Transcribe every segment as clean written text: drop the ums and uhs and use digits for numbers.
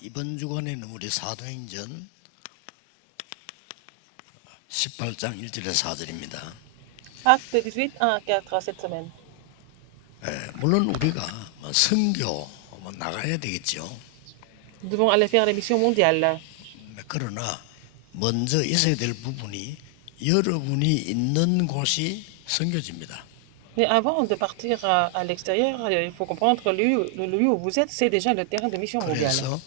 이번 주간에는 우리 사도행전 18장 1절에서 4절입니다. Acte 18, 1 à 4 cette semaine. 물론 우리가 선교 나가야 되겠죠. Nous devons aller faire les missions mondiales. 그러나 먼저 있어야 될 부분이 여러분이 있는 곳이 선교지입니다. Mais avant de partir à l'extérieur, il faut comprendre que le lieu où vous êtes, c'est déjà le terrain de mission mondiale. 그래서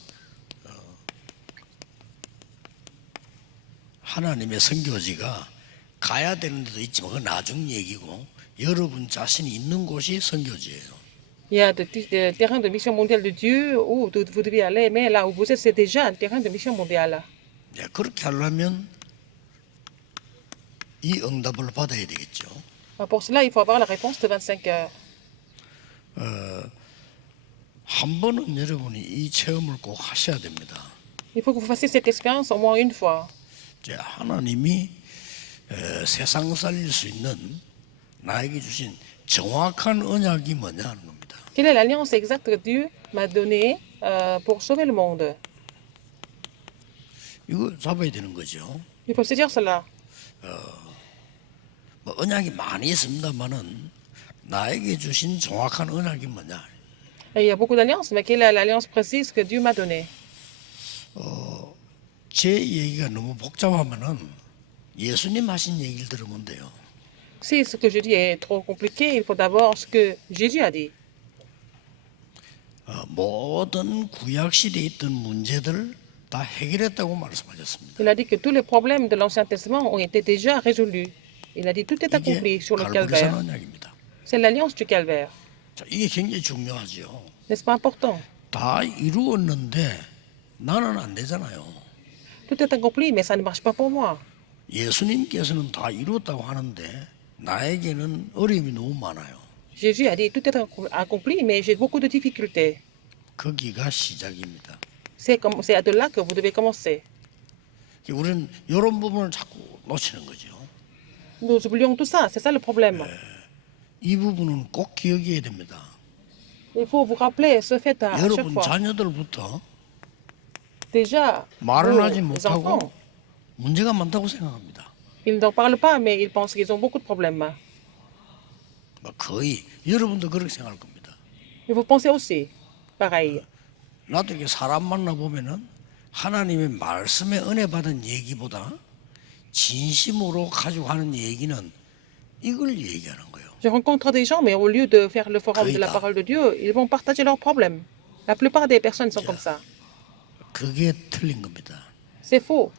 하나님의 선교지가 가야 되는 데도 있지만 그건 나중 얘기고 여러분 자신이 있는 곳이 선교지예요. Il y a des terrains de mission mondiale de Dieu où vous devez aller, mais là où vous êtes, c'est déjà un terrain de mission mondiale. 그렇게 하려면 이 응답을 받아야 되겠죠. Pour cela, il faut avoir la réponse de 25 heures. 한 번은 여러분이 이 체험을 꼭 하셔야 됩니다. Il faut que vous fassiez cette expérience au moins une fois. 하나님이 세상 살릴 수 있는 나에게 주신 정확한 언약이 뭐냐 하는 겁니다. Quelle est l'alliance exacte que Dieu m'a donnée pour sauver le monde? 이거 잡아야 되는 거죠. Il faut saisir cela. 언약이 많이 있습니다만은 나에게 주신 정확한 언약이 뭐냐? Et il y a beaucoup d'alliances, mais quelle est l'alliance précise que Dieu m'a donnée? 제 얘기가 너무 복잡하면은 예수님 하신 얘기를 들으면 돼요. Si ce que je dis est trop compliqué, il faut d'abord ce que Jésus a dit. 모든 구약 시대에 있던 문제들 다 해결했다고 말씀하셨습니다. Il a dit que tous les problèmes de l'Ancien Testament ont été déjà résolus. Il a dit tout est accompli sur le 갈보리산 calvaire. 언약입니다. C'est l'alliance du calvaire. 이게 굉장히 중요하죠. N'est-ce pas important? 다 이루었는데 나는 안 되잖아요. Tout est accompli, mais ça ne marche pas pour moi. 예수님께서는 다 이루었다고 하는데 나에게는 어려움이 너무 많아요. Jésus a dit tout est accompli, mais j'ai beaucoup de difficultés. 거기가 시작입니다. C'est de là que vous devez commencer. 우리는 이런 부분을 자꾸 놓치는 거죠. Nous oublions tout ça, c'est ça le problème. 이 부분은 꼭 기억해야 됩니다. Il faut vous rappeler ce fait à chaque 여러분 fois. 자녀들부터 Déjà, 말은 하지 vos enfants, 못하고 문제가 많다고 생각합니다. ils n'en parlent pas, mais ils pensent qu'ils ont beaucoup de problèmes. 거의 여러분도 그렇게 생각할 겁니다. Et vous pensez aussi, pareil. 나도 이렇게 사람 만나 보면은 하나님의 말씀에 은혜 받은 얘기보다 진심으로 가지고 하는 얘기는 이걸 얘기하는 거예요. Je rencontre des gens, mais au lieu de faire le forum de la parole de Dieu, ils vont partager leurs problèmes. La plupart des personnes sont comme ça. 그게 틀린 겁니다. C'est faux.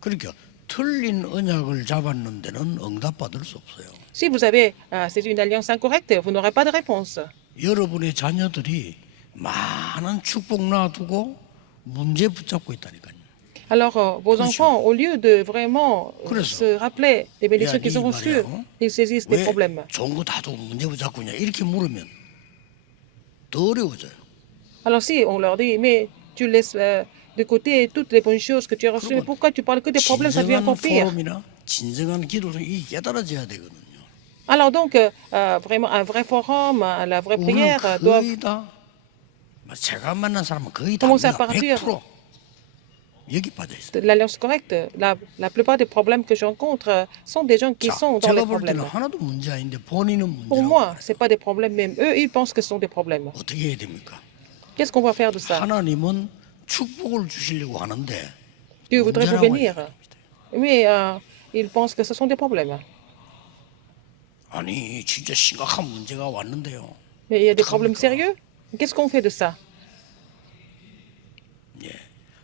그러니까 틀린 언약을 잡았는 데는 응답받을 수 없어요. Si vous avez c'est une alliance incorrecte, vous n'aurez pas de réponse. 여러분의 자녀들이 많은 축복 놔두고 문제 붙잡고 있다니까요. Alors, vos enfants, au lieu de vraiment 그래서, se rappeler des bénédictions 야, qu'ils ont 네 reçues, 말이야, ils saisissent des 왜 problèmes. 좋은 거 다 두고 문제 붙잡고 있냐 이렇게 물으면 더 어려워져요. Alors si on leur dit, mais tu laisses de côté toutes les bonnes choses que tu as reçues, mais pourquoi tu parles que des problèmes, ça devient 진정한 encore pire. 포럼이나 진정한 기도를 이게 깨달아져야 되거든요. Alors donc, vraiment, un vrai forum, la vraie 우리는 prière doit 거의 다 제가 만난 사람은 거의 다 commencer à partir 100% 여기 빠져 있어요. de l'alliance correcte. La plupart des problèmes que je rencontre sont des gens qui sont dans les 제가 볼 때는 problèmes. 하나도 문제 아닌데 본인은 Pour 문제라고 moi, ce n'est pas des problèmes, même eux, ils pensent que ce sont des problèmes. 어떻게 해야 됩니까? Qu'est-ce qu'on va faire de ça? 하나님은 축복을 주시려고 하는데 Dieu voudrait vous 문제라고 bénir, mais ils pensent que ce sont des problèmes. 아니 진짜 심각한 문제가 왔는데요. Mais il y a des problèmes sérieux. Qu'est-ce qu'on fait de ça?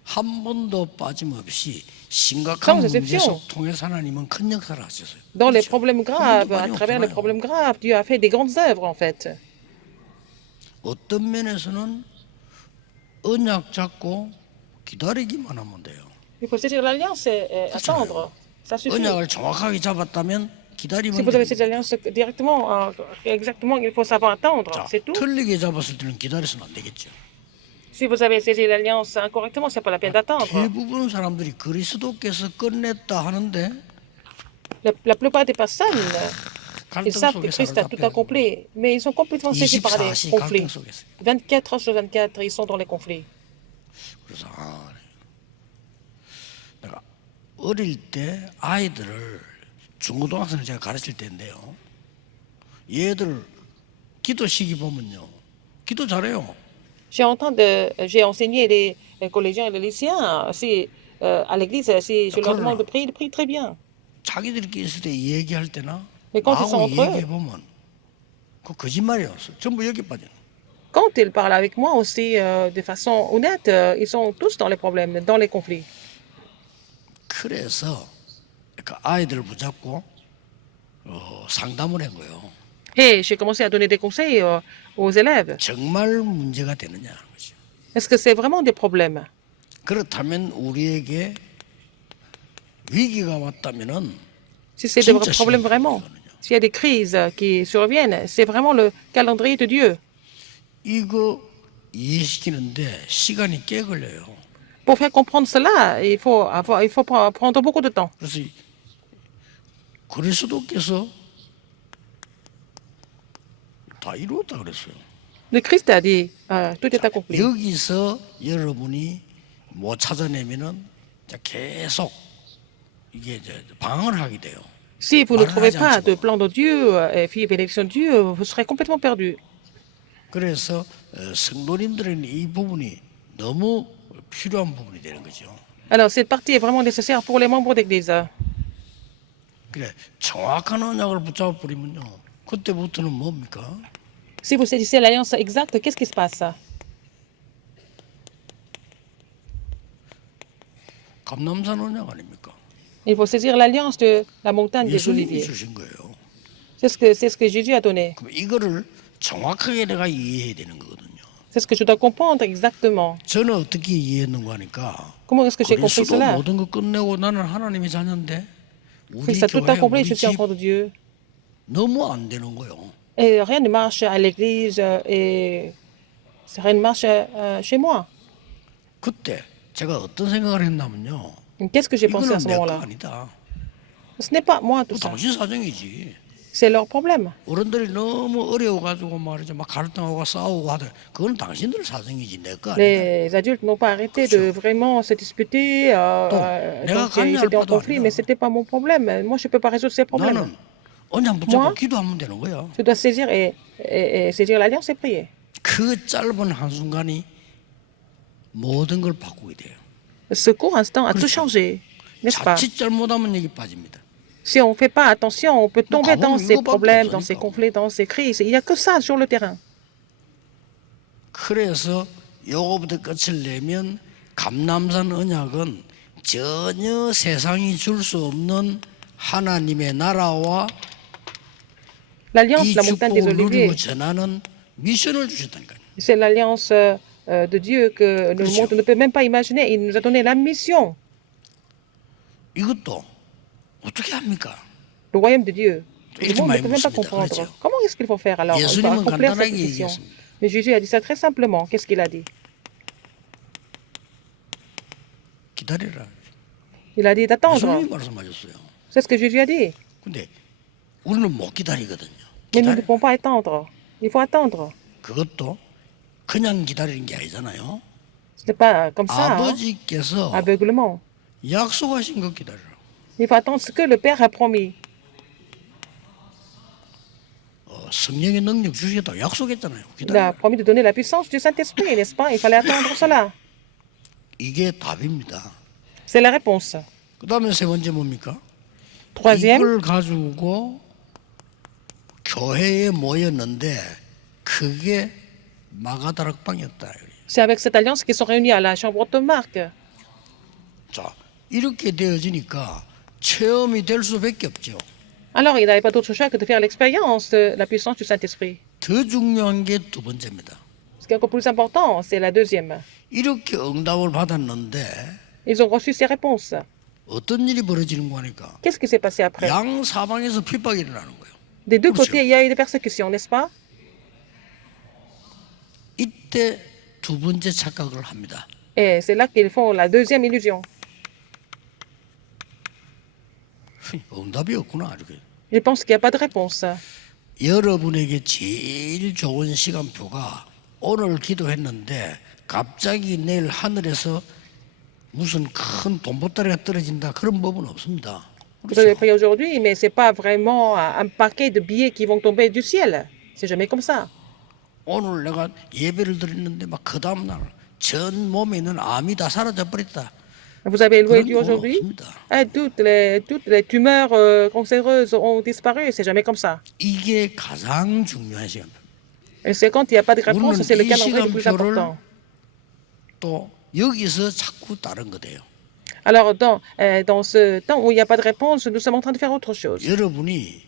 한 번도 빠짐없이 심각한 Sans 문제 exception. 속 통해서 하나님은 큰 역사를 하셨어요. Dans les 그렇죠? problèmes graves, à 많이 travers les 없잖아요. problèmes graves, Dieu a fait des grandes œuvres en fait. 어떤 면에서는 언약 잡고 기다리기만 하면 돼요. Il faut saisir l'alliance et attendre. Ça suffit. 언약을 정확하게 잡았다면 Si 기다리면 vous avez 됩니다. cette alliance directement, exactement, il faut savoir attendre. 자, C'est tout. 틀리게 잡았을 때는 기다려서는 안 되겠죠. Si vous avez saisi l'alliance incorrectement, c'est pas la peine d'attendre. 대부분 사람들이 그리스도께서 끝냈다 하는데 La plupart des personnes, ils 갈등 savent que 속에 Christ a tout 사로잡혀 accompli, mais ils sont complètement saisis par les 24시 갈등 conflits. 속에서 24 heures sur 24, ils sont dans les conflits. 그래서 내가 어릴 때 아이들을 중고등학생을 제가 가르칠 때인데요. 얘들 기도 시기 보면요, 기도 잘해요. J'ai enseigné les collégiens et les lycéens. À l'église, si je leur demande de prier, ils prient très bien. 자기들끼리 있을 때 얘기할 때나 Mais quand ils sont 나하고 entre eux, 얘기해 보면 그 거짓말이었어. 전부 여기 빠져. quand ils parlent avec moi aussi de façon honnête, ils sont tous dans les problèmes, dans les conflits. 그래서 그 아이들을 붙잡고 상담을 한 거예요. Et j'ai commencé à donner des conseils aux élèves. 정말 문제가 되느냐 하는 거죠. Est-ce que c'est vraiment des problèmes? 그렇다면 우리에게 위기가 왔다면은 Si c'est des 진짜 problèmes 시간이 vraiment, 걸리거든요. s'il y a des crises qui surviennent, c'est vraiment le calendrier de Dieu. 이거 이해시키는데 시간이 꽤 걸려요. Pour faire comprendre cela, il faut prendre beaucoup de temps. 그래서 그리스도께서 다 이루었다 그랬어요. Le Christ a dit, tout est accompli. 여기서 여러분이 못 찾아내면은 계속 이게 이제 방황을 하게 돼요. Si vous ne trouvez 말을 하지 pas de 않고. plan de Dieu et fille bénédiction de Dieu, vous serez complètement perdu. 그래서 성도님들은 이 부분이 너무 필요한 부분이 되는 거죠. Alors, cette partie est vraiment nécessaire pour les membres d'Église. 그래 정확한 언약을 붙잡아 버리면요. 그때부터는 뭡니까? Si vous saisissez l'alliance exacte, qu'est-ce qui se passe? 감남산 언약 아닙니까? Il faut saisir l'alliance de la montagne des 예수님이 Oliviers. 주신 거예요. C'est ce que Jésus a donné. 그럼 이거를 정확하게 내가 이해해야 되는 거거든요. C'est ce que je dois comprendre exactement. 저는 어떻게 이해했는가 하니까 Comment est-ce que j'ai compris 그리스도 cela? 모든 거 끝내고 나는 하나님의 자녀인데 우리 Christ a tout 교회 accompli, 우리 je suis 집 enfant de Dieu. 너무 안 되는 거예요. Et rien ne marche à l'église et rien ne marche chez moi. 그때 제가 어떤 생각을 했냐면요. Qu'est-ce que j'ai pensé à 이거는 ce 내 거 moment-là? 아니다. Ce n'est pas moi tout 그 ça. 당신 사정이지. C'est leur problème. 어른들이 너무 어려워가지고 말이죠. 막 갈등하고 싸우고 하든 그건 당신들 사정이지 내 거 아니다. Les adultes n'ont pas arrêté de vraiment se disputer. 내가 Donc, ils 관여할 étaient en 바도 conflit, 아니야. mais ce n'était pas mon problème. Moi, je ne peux pas résoudre ces problèmes. 나는 언약 붙잡고 Moi? 기도하면 되는 거야. Je dois saisir et saisir l'alliance et prier. 그 짧은 한순간이 모든 걸 바꾸게 돼요. Ce court instant a tout changé, n'est-ce pas? 자칫 잘못하면 여기 빠집니다. Si on ne fait pas attention, on peut tomber Ah bon, dans il ces faut pas problèmes, penser, dans ces d'accord. conflits, dans ces crises. Il n'y a que ça sur le terrain. 그래서 요거부터 끝을 내면 감남산 언약은 전혀 세상이 줄 수 없는 하나님의 나라와 L'alliance 이 de la montagne des 축복을 누리고 Oliviers, 전하는 미션을 주셨다니까요. c'est l'alliance de Dieu que le Christian. monde ne peut même pas imaginer. Il nous a donné la mission, 이것도 어떻게 합니까? le royaume de Dieu. Le 이렇게 monde ne 많이 peut même pas 묻습니다. comprendre. 그렇죠? Comment est-ce qu'il faut faire alors? Il faut 예수님은 accomplir cette 간단하게 mission. 얘기했습니다. Mais Jésus a dit ça très simplement. Qu'est-ce qu'il a dit? 기다려라. Il a dit d'attendre. 예수님이 말씀하셨어요. C'est ce que Jésus a dit. 근데 우리는 못 기다리거든요. Mais nous ne 기다려. pouvons pas attendre. Il faut attendre. 그것도 그냥 기다리는 게 아니잖아요. Ce n'est pas comme ça, hein, 아버지께서 aveuglement. 약속하신 거 기다려라. Il faut attendre ce que le Père a promis. 성령의 능력 주시겠다고 약속했잖아요. Il a 기다려. promis de donner la puissance du Saint-Esprit, n'est-ce pas? Il fallait attendre cela. 이게 답입니다. C'est la réponse. 그 다음에 세 번째 뭡니까? Troisième, 이걸 가지고 교회에 모였는데 그게 마가다락방이었다. c'est avec cette alliance qu'ils sont réunis à la chambre de Marc. 자, 이렇게 되어지니까 체험이 될 수밖에 없죠. Alors, il n'avait pas d'autre choix que de faire l'expérience de la puissance du Saint-Esprit. 더 중요한 게 두 번째입니다. Ce qui est encore plus important, c'est la deuxième. 이렇게 응답을 받았는데 Ils ont reçu ces réponses. 어떤 일이 벌어지는 거니까 Qu'est-ce qui s'est passé après? 양 사방에서 핍박이 일어나는 거예요. Des deux 그렇죠. côtés, il y a eu des persécutions, n'est-ce pas? 이때 두 번째 착각을 합니다. Et c'est là qu'ils font la deuxième illusion. 응답이 없구나 이렇게. Ils pensent qu'il n'y a pas de réponse. 여러분에게 제일 좋은 시간표가 오늘 기도했는데 갑자기 내일 하늘에서 무슨 큰 돈보따리가 떨어진다 그런 법은 없습니다. Vous allez prier aujourd'hui, mais ce n'est pas vraiment un paquet de billets qui vont tomber du ciel. C'est jamais comme ça. 오늘 내가 예배를 드렸는데 막 그 다음 날 전 몸에 있는 암이 다 사라져 버렸다. Vous avez loué 그런 Dieu 건 aujourd'hui, 없습니다. toutes les tumeurs cancéreuses ont disparu. C'est jamais comme ça. 이게 가장 중요한 시간입니다. Et c'est quand il n'y a pas de réponse, 우리는 c'est le 이 calendrier le plus 시간표를 important. 또 여기서 자꾸 다른 거대요. Alors, dans ce temps où il n'y a pas de réponse, nous sommes en train de faire autre chose. 여러분이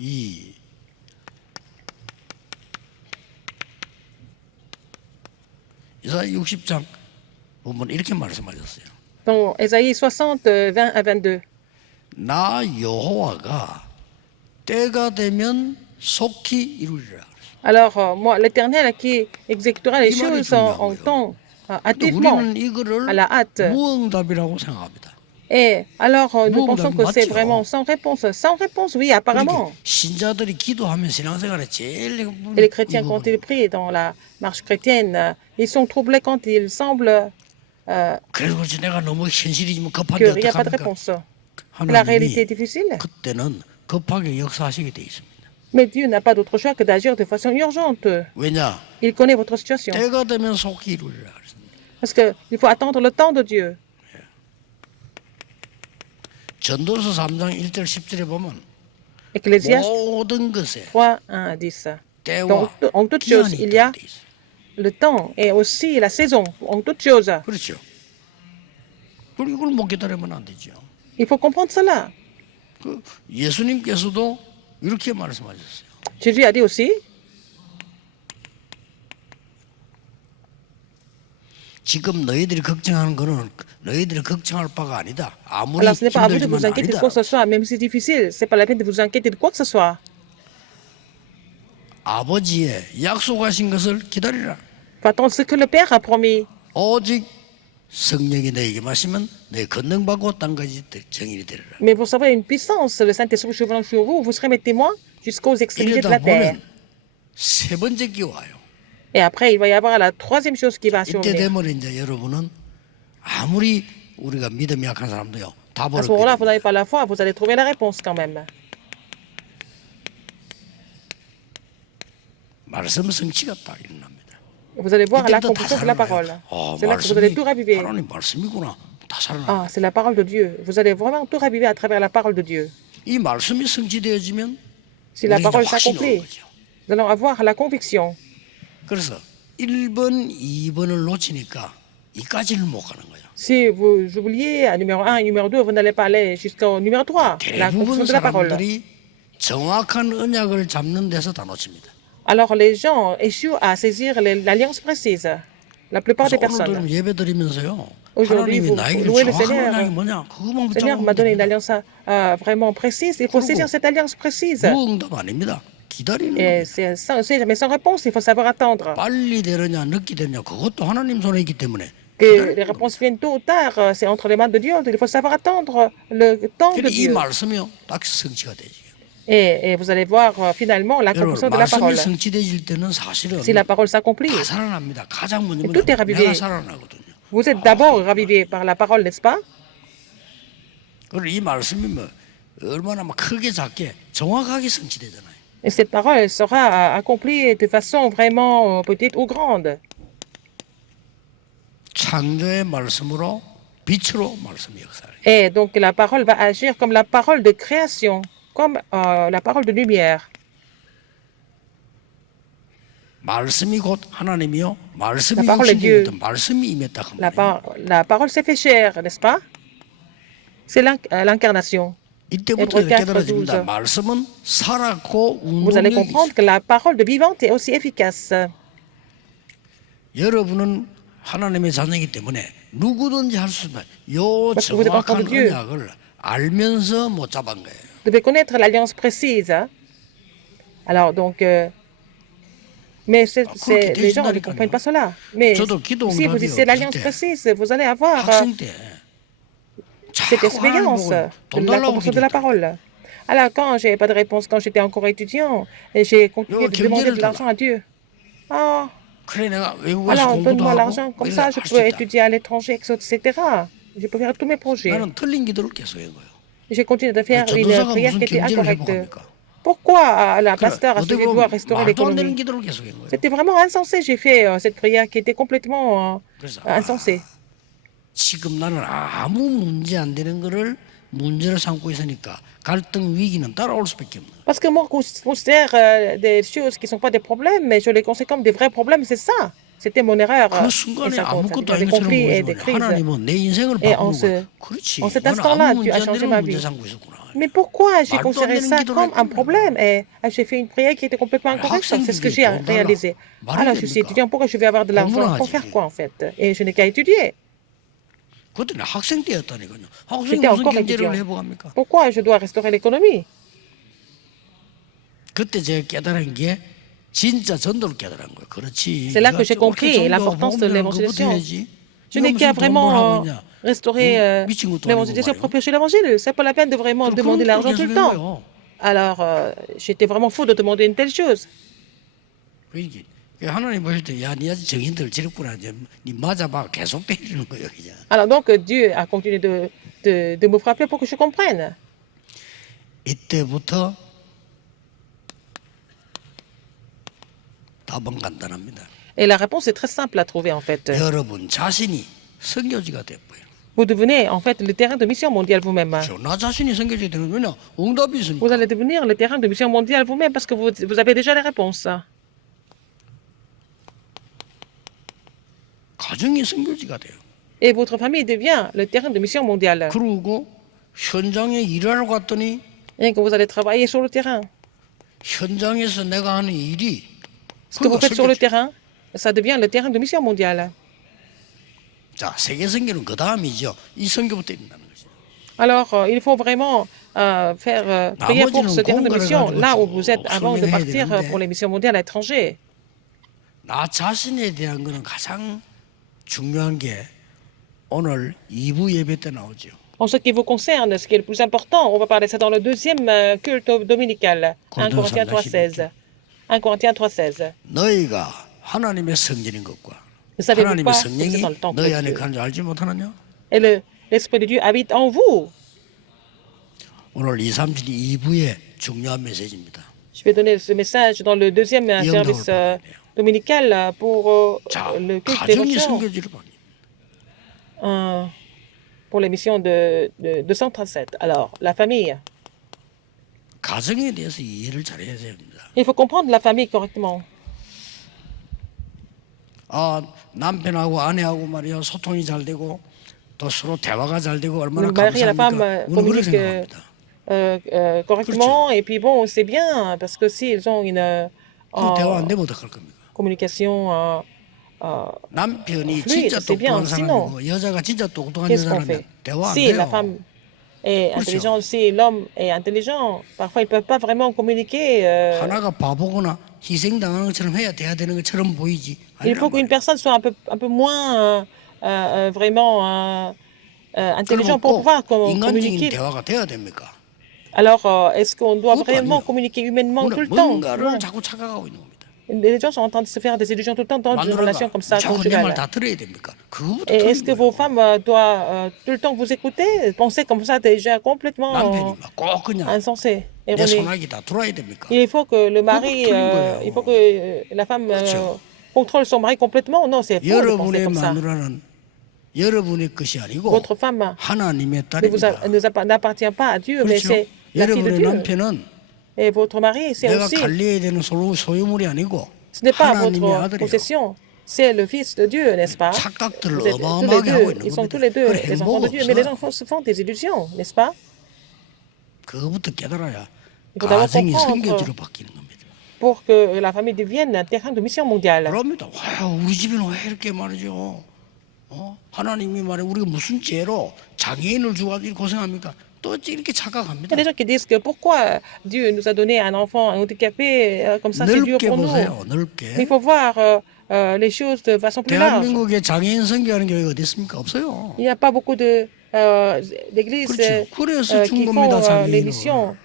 이 이사야 60장 보면 이렇게 말씀하셨어요. Dans Ésaïe 60, 20 à 22. 나 여호와가 때가 되면 속히 이루리라. Alors, moi, l'Éternel qui exécutera les 이 말이 choses en 중요한 temps, 근데 hâtivement, 우리는 이거를 à la hâte. 무응답이라고 생각합니다. Et alors, nous Bon, pensons que c'est 맞죠. vraiment sans réponse. Sans réponse, oui, apparemment. 이렇게 신자들이 기도하면 신앙생활에 제일 Et les chrétiens, quand ils prient dans la marche chrétienne, ils sont troublés quand il semble 그래서 그렇지 내가 너무 현실이지만 급한데 qu'il n'y a pas de 어떡합니까? réponse. La réalité est 하나님이 difficile, 그때는 급하게 역사하시게 돼 있습니다. mais Dieu n'a pas d'autre choix que d'agir de façon urgente. 왜냐? Il connaît votre situation. 때가 되면 속히 이루리라 그랬습니다. Parce qu'il faut attendre le temps de Dieu. 전도서 3장 1절 10절에 보면 Ecclésiaste 모든 것에 3, 1, 10. 때와 En toute chose, 기한이 il y a 있다고 돼 있어요. le temps et aussi la saison. En toute chose. 그렇죠. 그리고 이걸 못 기다리면 안 되죠. Il faut comprendre cela. 그 예수님께서도 이렇게 말씀하셨어요. Jésus a dit aussi, 지금 너희들이 걱정하는 거는 너희들이 걱정할 바가 아니다. 아무리 alors ce n'est pas à vous de 힘들지만 vous inquiéter de 아니다. quoi que ce soit, même si c'est difficile. Ce n'est pas la peine de vous inquiéter de quoi que ce soit. 아버지의 약속하신 것을 기다리라. Il faut attendre ce que le Père a promis. 오직 성령이 너에게 마시면 너희 권능받고 땅까지 정인이 되리라. Mais vous savez, une puissance, le Saint-Esprit chevelant sur vous, vous serez mes témoins jusqu'aux extrémités de 이러다 la terre. 보면 세 번째 기 와요. Et après, il va y avoir la troisième chose qui va 이때 survenir. 되면 이제 여러분은 아무리 우리가 믿음이 약한 사람도요 À 답을 ce moment-là, vous 얻게 n'avez pas la foi, vous allez trouver la réponse quand même. 말씀 성취가 딱 일어납니다. Vous allez voir 이때부터 다 l'accomplissement de la parole. 살아나요. C'est là que vous allez tout raviver. 하나님 말씀이구나. 다 살아나. Ah, c'est la parole de Dieu. Vous allez vraiment tout raviver à travers la parole de Dieu. 이 말씀이 성취되어지면 Si la 우리 이제 parole 확신이 오는 s'accomplit, 거죠. nous allons avoir la conviction. 그래서 1번, 2번을 놓치니까 이까지는 못 가는 거예요. Si vous oubliez un numéro 1 et numéro 2, vous n'allez pas aller jusqu'au numéro 3, la 대부분 conviction de la parole. 사람들이 정확한 언약을 잡는 데서 다 놓칩니다. Alors les gens échouent à saisir l'alliance précise. La plupart des 그래서 오늘도 personnes. 예배 드리면서요. Aujourd'hui, 하나님이 vous 나에게 louez le 정확한 Seigneur. 언약이 뭐냐? 그것만 Seigneur 붙잡으면 m'a donné une 됩니다. alliance vraiment précise. Il faut saisir cette alliance précise. 무응답 아닙니다. 기다리는 Et 겁니다. mais sans réponse, il faut savoir attendre. 빨리 되느냐 늦게 되느냐 그것도 하나님 손에 있기 때문에 Que les réponses viennent tôt ou tard, c'est entre les mains de Dieu. Il faut savoir attendre le temps de 그러니까 이 Dieu. 말씀이요 딱 성취가 되지. Et vous allez voir finalement 여러분 l'accomplissement de la 말씀이 parole. 성취되질 때는 사실은 Si la parole s'accomplit, 다 살아납니다. 가장 먼저 tout est ravivé. 내가 살아나거든요. vous êtes d'abord ravivé par la parole, n'est-ce pas? 그리고 이 말씀이 뭐 얼마나 막 크게 작게 정확하게 성취되잖아요. Et cette parole elle sera accomplie de façon vraiment petite ou grande. 창조의 말씀으로 빛으로 말씀이 역사해요. Et donc la parole va agir comme la parole de création, comme la parole de lumière. 말씀이 곧 하나님이요. 말씀이 La parole est Dieu. 육신이 말씀이 임했다 그 La, 말이에요. la parole s'est fait chair, n'est-ce pas? C'est l'incarnation. 이때부터 Hébreux 4, 깨달아집니다. 12. 말씀은 살았고 Vous allez 운동력이 comprendre 있어요. que la parole de vivante est aussi efficace. 여러분은 하나님의 자녀이기 때문에 누구든지 할 수 있다. 요 Parce que vous êtes enfant 정확한 de Dieu. 언약을 알면서 못 잡은 거예요. Vous devez connaître l'alliance précise. Hein? Alors, donc, mais les gens ne comprennent pas cela. Mais 저도 기도 si vous 응답이 utilisez l'alliance 없을 때 précise, vous allez avoir 학생 때 cette 자꾸 하나님 expérience 보고 돈 de 달라고 l'accomplissement de la 기도했다. parole. Alors, quand j'ai pas de réponse, quand j'étais encore étudiant, et j'ai continué Yo, de demander de 경제를 l'argent à Dieu. Oh, 그래 내가 외국 가서 Alors, 공부도 donne-moi 하고 l'argent, comme ça je 할수 peux 있다. étudier à l'étranger, etc. Je peux faire tous mes projets. 나는 틀린 기도를 계속 한 거예요. J'ai continué de 아니, faire une 전도사가 prière 무슨 qui était 경제를 incorrecte. 회복합니까? Pourquoi la 그래 pasteur a 어떻게 suivi doit 보면 restaurer 말도 안 되는 l'économie? 기도를 계속 한 거예요. C'était vraiment insensé. J'ai fait cette prière qui était complètement 그래서 insensée. 지금 나는 아무 문제 안 되는 거를 문제로 삼고 있으니까 갈등 위기는 따라올 수밖에 없는 거예요. Parce que moi, je considère des choses qui ne sont pas des problèmes, mais je les considère comme des vrais problèmes. C'est ça. C'était mon erreur. 그 Et 순간에 ça compte. 아무것도 Des 아닌 것처럼 conflits et 보이지만 des crises. 하나님은 내 인생을 Et 바꾸는 거예요. 그렇지. en cet 나는 instant-là, 아무 Dieu 문제 a 안 changé 되는 ma 문제 vie. 삼고 있었구나. Mais pourquoi j'ai 말도 안 considéré 되는 ça 기도를 comme un 했구나. problème? Et j'ai fait une prière qui était complètement incorrecte. C'est ce que j'ai 학생들이 돈 달라. réalisé. 말이 Alors, je suis 됩니까? étudiant. Pourquoi je vais avoir de l'argent? 공부나 Pour 하지. faire quoi, en fait? Et je n'ai qu'à étudier. 그때는 학생 때였다니까요. 학생이 J'étais 무슨 encore 경제를 étudiant. 회복합니까? Pourquoi je dois restaurer l'économie? 그때 제가 깨달은 게 진짜 전도를 깨달은 거예요. 그렇지. C'est là que 네가 j'ai 저렇게 compris 전도하고 l'importance de 복음 전하는 것부터 l'évangélisation. 해야지. Je 네가 n'ai qu'à 무슨 돈을 하고 vraiment 있냐. restaurer 미친 것도 아니고 l'évangélisation 말이야. pour prêcher l'évangile. C'est pas la peine de vraiment demander 그런 l'argent 것도 tout le 계속 temps. 한 거예요. Alors, j'étais vraiment fou de demander une telle chose. 그러니까 하나님 보실 때, 야, 니 아직 정신들 지렸구나. 이제 니 맞아봐. 계속 때리는 거예요, 그냥. Alors donc, Dieu a continué de me frapper pour que je comprenne. 이때부터 답은 간단합니다. Et la réponse est très simple à trouver, en fait. 여러분 자신이 선교지가 돼버려요. Vous devenez, en fait, le terrain de mission mondiale vous-même. 나 자신이 선교지가 되는 거냐? 응답이 있으니까. Vous allez devenir le terrain de mission mondiale vous-même parce que vous avez déjà les réponses. 가정이 선교지가 돼요. Et votre famille devient le terrain de mission mondiale. 그리고 현장에 일하러 갔더니 Et que vous allez travailler sur le terrain. 현장에서 내가 하는 일이 Ce que vous 그러니까 faites sur le 선교지. terrain, ça devient le terrain de mission mondiale. 자, 세계 선교는 그 다음이죠. 이 선교부터 일어나는 거죠. Alors, il faut vraiment faire prier pour ce terrain de mission, là où vous êtes avant de partir pour les missions mondiales à l'étranger. 나 자신에 대한 거는 가장 중요한 게 오늘 2부 예배 때 나오죠. En ce qui vous concerne, ce qui est le plus important, on va parler de ça dans le deuxième culte dominical, 1 Corinthiens 3.16. 1 Corinthiens 3.16. 너희가 하나님의 성전인 것과 Ne savez-vous 하나님의 pas que 성령이 c'est dans le temple 너희 de 안에 Dieu? 가는 줄 알지 못하느냐? Et l'Esprit de Dieu habite en vous. 오늘 2, 3, 7, 2부의 중요한 메시지입니다. Je vais donner ce message dans le deuxième service dominical pour 자, le culte 가정이 dévotion, 선교지를 바뀌. pour les missions de 237. Alors, la famille. 가정에 대해서 이해를 잘해야 됩니다. Il faut comprendre la famille correctement. 아, 남편하고 아내하고 말이야 소통이 잘 되고 또 서로 대화가 잘 되고 얼마나 Le mari et la femme 감사합니까? 우리는 그렇게 communiquent 생각합니다. correctement. Et puis bon, c'est bien parce que s'ils ont une 그 대화 안 되면 어떡할 겁니까? communication, 남편이 fluide, 진짜 c'est bien. 똑똑한 Sinon, 사람이고 여자가 진짜 똑똑한 qu'est-ce qu'on 여자라면 fait? 대화 안 Si la 돼요. femme est 그렇죠. intelligente, si l'homme est intelligent, parfois ils ne peuvent pas vraiment communiquer. 하나가 바보거나 희생당하는 것처럼 해야 돼야 되는 것처럼 보이지. Il faut qu'une personne soit un peu moins vraiment intelligent pour pouvoir 인간적인 communiquer. 대화가 돼야 됩니까? Alors, est-ce qu'on doit 그것도 vraiment 아니에요. communiquer humainement tout 우리는 le temps? 뭔가를 Non. 자꾸 착각하고 있는 겁니다. Les gens sont en train de se faire des illusions tout le temps dans une relation 마누라가 comme ça, 자꾸 내 말 conjugale. 다 들어야 됩니까? 그거부터 Et est-ce que 틀린 vos 거예요. femmes doivent tout le temps vous écouter? Penser comme ça déjà complètement 남편이 막꼭 그냥 insensé, 내 erroné. 손아귀 다 들어야 됩니까? Il faut que le mari, 틀린 거예요. il faut que la femme 그렇죠. contrôle son mari complètement. Non, c'est faux de penser 여러분의 comme ça. 마누라는 여러분의 것이 아니고 Votre femme 하나님의 ne vous 딸입니다. n'appartient pas à Dieu, mais 그렇죠? c'est la fille de 여러분의 Dieu. 남편은 Et votre mari, c'est 내가 aussi, 관리해야 되는 소유물이 아니고 ce n'est pas 하나님의 votre 아들이에요. possession, c'est le fils de Dieu, n'est-ce pas? 착각들을 Vous êtes tous les 어마어마하게 하고 deux, 있는 ils sont 겁니다. tous les deux 그래, les enfants 행복 de Dieu, mais les 없어. enfants se font des illusions, n'est-ce pas? 그거부터 깨달아야 Il faut d'abord 가정이 comprendre 선교지로 바뀌는 겁니다. pour que la famille devienne un terrain de mission mondiale. 그럽니다. 와, 우리 집에는 왜 이렇게 말이죠? 하나님이 말해 우리가 무슨 죄로 장애인을 주가지고 고생합니까? 또 이렇게 Il 착각합니다. y a des gens qui disent que pourquoi Dieu nous a donné un enfant handicapé comme ça, c'est dur 넓게 pour nous. 보세요. Mais il 넓게. faut voir les choses de façon plus large. 대한민국에 장애인 선교하는 교회가 어디 있습니까? 없어요. Il n'y a pas beaucoup d'églises 그렇죠. 그래서 qui 준 font 겁니다. les 장애인을. missions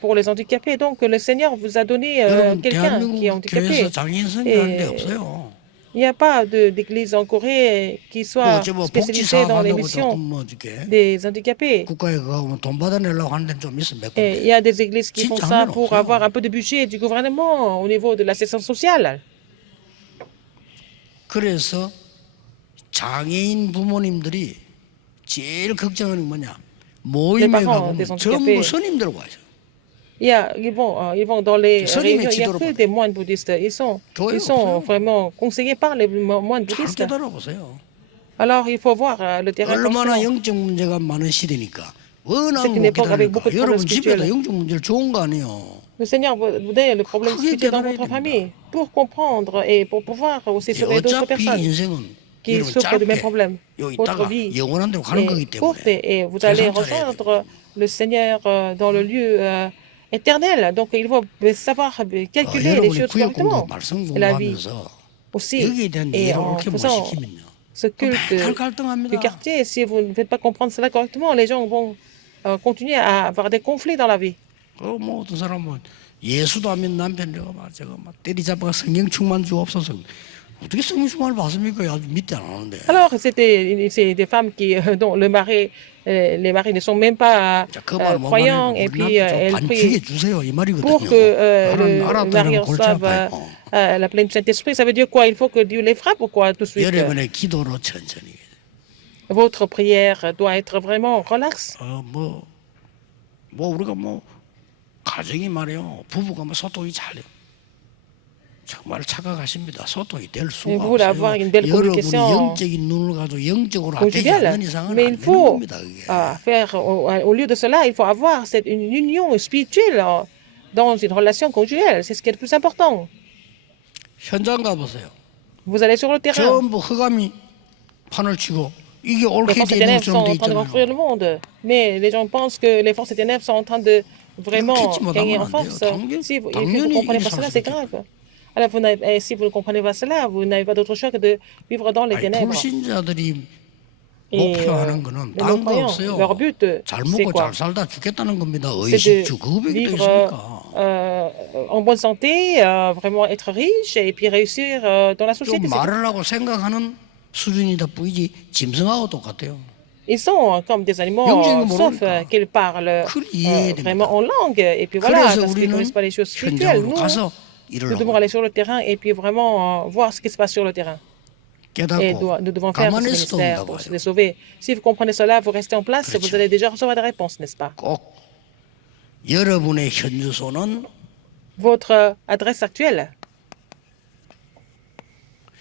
pour les handicapés. Donc le Seigneur vous a donné 여러분 quelqu'un qui est 대한민국 교회에서 handicapé. 장애인 선교하는 데 Et 없어요. Il n'y a pas d'église en Corée qui 뭐 soit 어째 뭐 복지 spécialisée dans les 사업한다고 missions 조금 뭐 이렇게 des handicapés. 국가에 가면 돈 받아내려고 하는 데는 좀 있어 몇 Et il y 군데. a des églises qui font 진짜 ça 하면 pour avoir 없어요. un peu de budget du gouvernement au niveau de l'assistance sociale. 그래서 장애인 부모님들이 제일 걱정하는 게 뭐냐? 모임에 parents des 가보면 handicapés. 전부 스님들 와요. Ils vont dans les 스님의 réunions, il n'y a 지도로 que des moines bouddhistes. Ils sont 없어요. vraiment conseillés par les moines 잘 bouddhistes. 깨달아보세요. Alors, il faut voir le terrain 얼마나 constant. 영적 문제가 많은 시대니까 워낙 C'est une 못 époque avec beaucoup 깨달으니까 de 여러분 problèmes 집에도 spirituels. 영적 문제를 좋은 거 아니에요. Le Seigneur vous donne le problème 크게 spirituel dans 깨달아야 votre 됩니다. famille pour comprendre et pour pouvoir aussi sauver d'autres 어차피 personnes 인생은 qui 여러분 souffrent du même 짧게 problème. 여기 Votre 있다가 vie 영원한 데로 가는 거기 est courte 때문에 et vous allez 계산 잘해야 돼요. rejoindre le Seigneur dans le lieu éternel. Donc, il faut savoir calculer les 여러분이 choses 구역 공부, correctement. 말씀 Et la vie 공부하면서 aussi. 여기에 대한 Et 이해를 en 옳게 못 faisant 시키면요. ce culte 맨날 du 갈등합니다. quartier, si vous ne faites pas comprendre cela correctement, les gens vont continuer à avoir des conflits dans la vie. 뭐 어떤 사람은 예수도 안 믿는 남편이가 막 저거 막 때리잡아가 성경 충만 주옵소서. 어떻게 성경 충만을 받습니까? 아주 믿지 않았는데. Alors, c'est des femmes dont les maris ne sont même pas 자, 그 말 못 croyants, 말해요. et 우리 puis 남편 elles 좀 prient 반죽해 주세요. 이 말이거든요. pour que le 알아도 mari 여러분 골치 reçoive 아파요. la pleine du Saint-Esprit. Ça veut dire quoi? Il faut que Dieu les frappe ou quoi tout de suite? 여러분의 기도로 천천히. Votre prière doit être vraiment relax. 우리가 가정이 말이요. 부부가 소통이 잘해요. 정말 착각하십니다. 소통이 될 수가 vous voulez avoir 없어요. une belle 여러분이 communication 영적인 눈을 가지고 영적으로 되지 conjugale. 않는 이상은 Mais 안 il 되는 faut 겁니다. 그게. faire, au lieu de cela, il faut avoir une union spirituelle dans une relation conjugale. C'est ce qui est le plus important. 현장 가보세요. Vous allez sur le terrain. 전부 흑암이 판을 치고 이게 Les 옳게 forces des 되는 ténèbres sont 것처럼 돼 en train de construire le 있잖아요. monde. Mais les gens pensent que les forces des ténèbres sont en train de vraiment 그렇게 gagner en 못하면 안 force. 돼요. Si vous ne 당연히 comprenez 이렇게 pas 살 cela, 수 c'est 있겠죠. grave. Alors, si vous ne comprenez pas cela, vous n'avez pas d'autre choix que de vivre dans les 아니, ténèbres. 불신자들이 Et 목표하는 거는 les 다른 거 non-croyants, 없어요. leur but, 잘 c'est 먹고 quoi? 잘 살다 죽겠다는 겁니다. C'est 의식주 de 그거밖에 더 vivre 있습니까? en bonne santé, vraiment être riche et puis réussir dans la 좀 société. 말을 하고 생각하는 수준이다 뿐이지 짐승하고 똑같아요. Ils sont comme des animaux, 영적인 sauf 모르니까. qu'ils parlent 그걸 이해해야 됩니다. vraiment en langue. Et puis voilà, 그래서 parce qu'ils ne 우리는 connaissent pas les choses spirituelles. 현장으로 가서 일을 Nous devons 하고 aller sur le terrain et puis vraiment voir ce qui se passe sur le terrain. Et 깨닫고 nous devons faire ce 가만히 있어도 ministère 온다고 pour 해요. les sauver. Si vous comprenez cela, vous restez en place, vous 그렇죠. allez déjà recevoir des réponses, n'est-ce pas? 꼭 여러분의 현주소는 Votre adresse actuelle,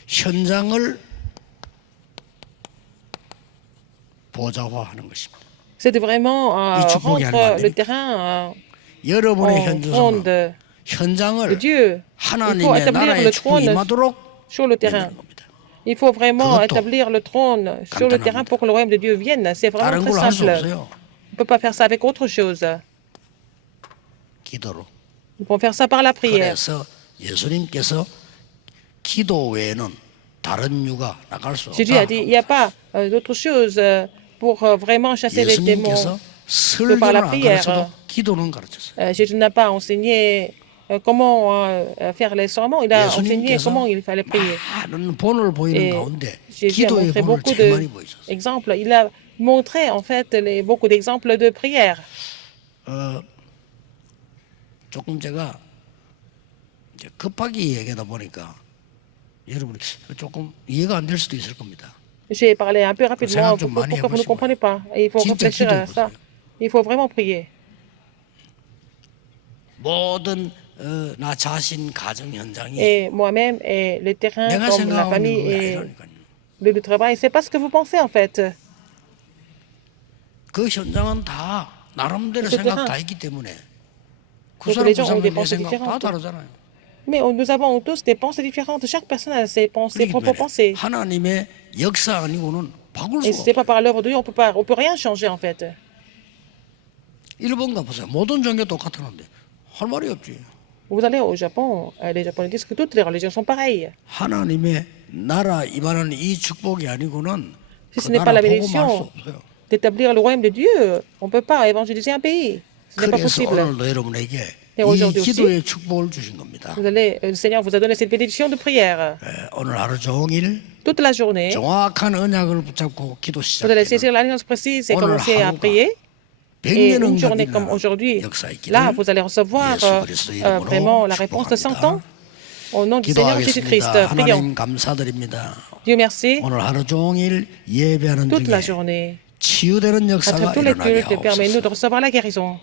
현장을 보좌화하는 것입니다. c'est de vraiment 이 축복이 아니면 안 rendre le 됩니까? terrain 여러분의 en trône 현주소는 de 현장을 Dieu. Il faut 하나님의 établir 나라의 le 축복이 trône 임하도록 sur le terrain. 만드는 겁니다. Il faut vraiment 그것도 établir le trône sur le terrain 간단합니다. pour que le royaume de Dieu vienne. C'est vraiment 다른 très 걸로 할 수 simple. 없어요. On ne peut pas faire ça avec autre chose. 기도로. Nous pouvons faire ça par la prière. 그래서 예수님께서 기도 외에는 다른 유가 나갈 수 Jésus a 없다. dit, il n'y a pas d'autre chose pour vraiment chasser les démons. 예수님께서 par la 설교는 안 prière. 가르쳐도 기도는 가르쳤어요. Jésus n'a pas enseigné comment faire les serments. Il a enseigné 예수님께서 comment il fallait prier. 많은 본을 보이는 Et 가운데 Jésus a 기도의 montré 본을 beaucoup 제일 많이 보이셨어요. d'exemples. Il a montré en fait beaucoup d'exemples de prière. 조금 제가 이제 급하게 얘기하다 보니까 여러분이 조금 이해가 안 될 수도 있을 겁니다. J'ai parlé un peu rapidement. 생각 좀 많이 Pourquoi vous ne 해보시고요. comprenez pas? Il faut 진짜 réfléchir à ça. 기도해보세요. Il faut vraiment prier. 모든 나 자신 가정 현장이 Et moi-même, et le terrain, 내가 comme la 생각하고 famille 있는 건 et 아니라니까요. le travail, c'est pas ce que vous pensez en fait. 그 현장은 다 나름대로 그 생각 terrain. 다 있기 때문에 그 Donc, 사람 les 그 gens ont 사람 des 내 pensées 생각 다 différentes. 다르잖아요. Mais nous avons tous des pensées différentes. Chaque personne a ses 그렇기 propres 때문에 pensées. 하나님의 역사 아니고는 바꿀 Et 수가 si ce n'est 없어요. pas par l'œuvre de Dieu, on peut rien changer en fait. 일본 가보세요. 모든 종교 똑같았는데 할 말이 없지. Vous allez au Japon, les Japonais disent que toutes les religions sont pareilles. 하나님의 나라 임하는 이 축복이 아니고는 Si 그 ce n'est pas 나라 la 복음할 수 bénédiction 없어요. d'établir le royaume de Dieu, on ne peut pas évangéliser un pays. Ce n'est pas 그래서 possible. 오늘도 여러분에게 Et Et 이 aujourd'hui aussi, 기도의 축복을 주신 겁니다. le Seigneur vous a donné cette bénédiction de prière. 오늘 하루 종일 Toute la journée, 정확한 언약을 붙잡고 기도 vous allez saisir 시작하면 l'alliance précise et 오늘 commencer à 하루가 prier. Et 100년은 une journée comme aujourd'hui, là, vous allez recevoir vraiment la réponse de 100 ans. Au nom du Seigneur Jésus-Christ, 기도하겠습니다. prions. 하나님 감사드립니다. Dieu merci. 오늘 하루 종일 예배하는 Toute la 중에 journée, 치유되는 à 역사가 travers tous les 일어나게 cultes, permets-nous de 하옵소서. recevoir la guérison.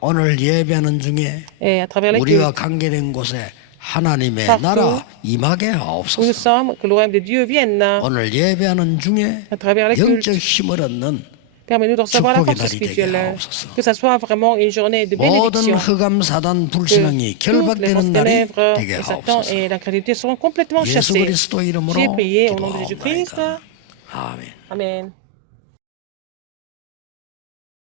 오늘 예배하는 중에 Et à travers les 우리와 cultes 관계된 곳에 하나님의 partout 나라 임하게 où nous 하옵소서. sommes, que le royaume de Dieu vienne. 오늘 예배하는 중에 À travers les cultes, 영적 힘을 얻는 permets-nous de recevoir la 축복의 force 날이 되게 spirituelle. 하옵소서. Que ça soit vraiment une journée de 모든 bénédiction. 흑암 사단 Que 불신앙이 toutes les fausses 결박되는 날이 ténèbres 되게 et Satan 하옵소서. et l'incrédulité seront complètement 예수 chassés. 그리스도 J'ai 이름으로 prié au nom de Jésus-Christ. 기도하옵나이다. 아멘. Amen.